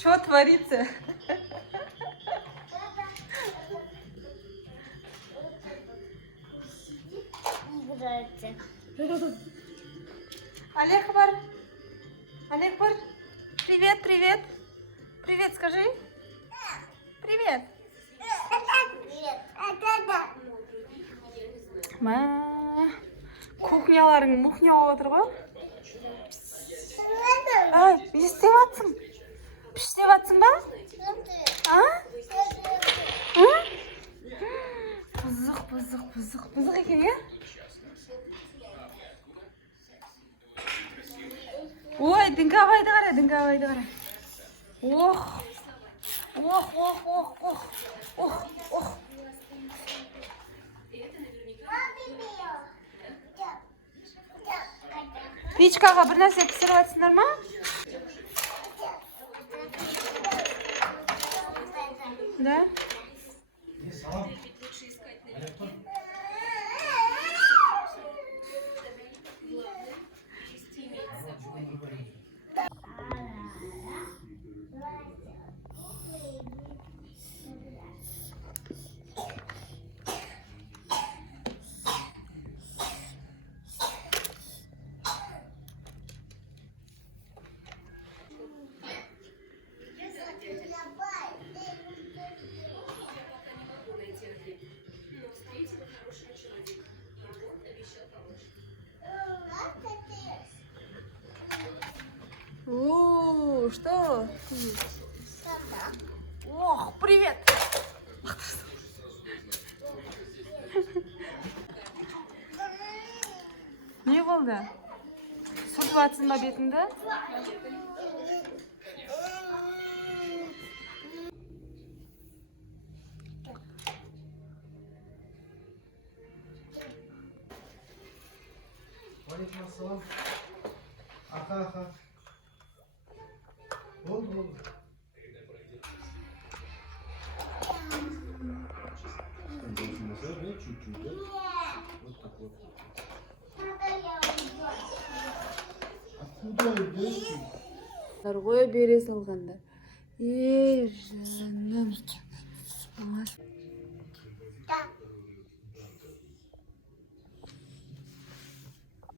Что творится? Играется. Олег бар. Олег бар. Привет, привет. Привет, скажи. Привет. Привет. Кухняларың мухня болып отыр ғой. Ай, не істеп жатсың? Піштеп жатсың ба? А? Бұзық екен, е? Ой, діңгабайды қара, діңгабайды қара. Ох. Печкаға бір нәрсе пісіріп жатсыңдар ма? Да? Что? Ох, привет! Не болды? Сүртіп жатсың ба бетіңді? Алейкум. Аха. Болды. Чуть-чуть, да? Вот так вот. Откуда идешь? Ғой бере салғанда. Жаным.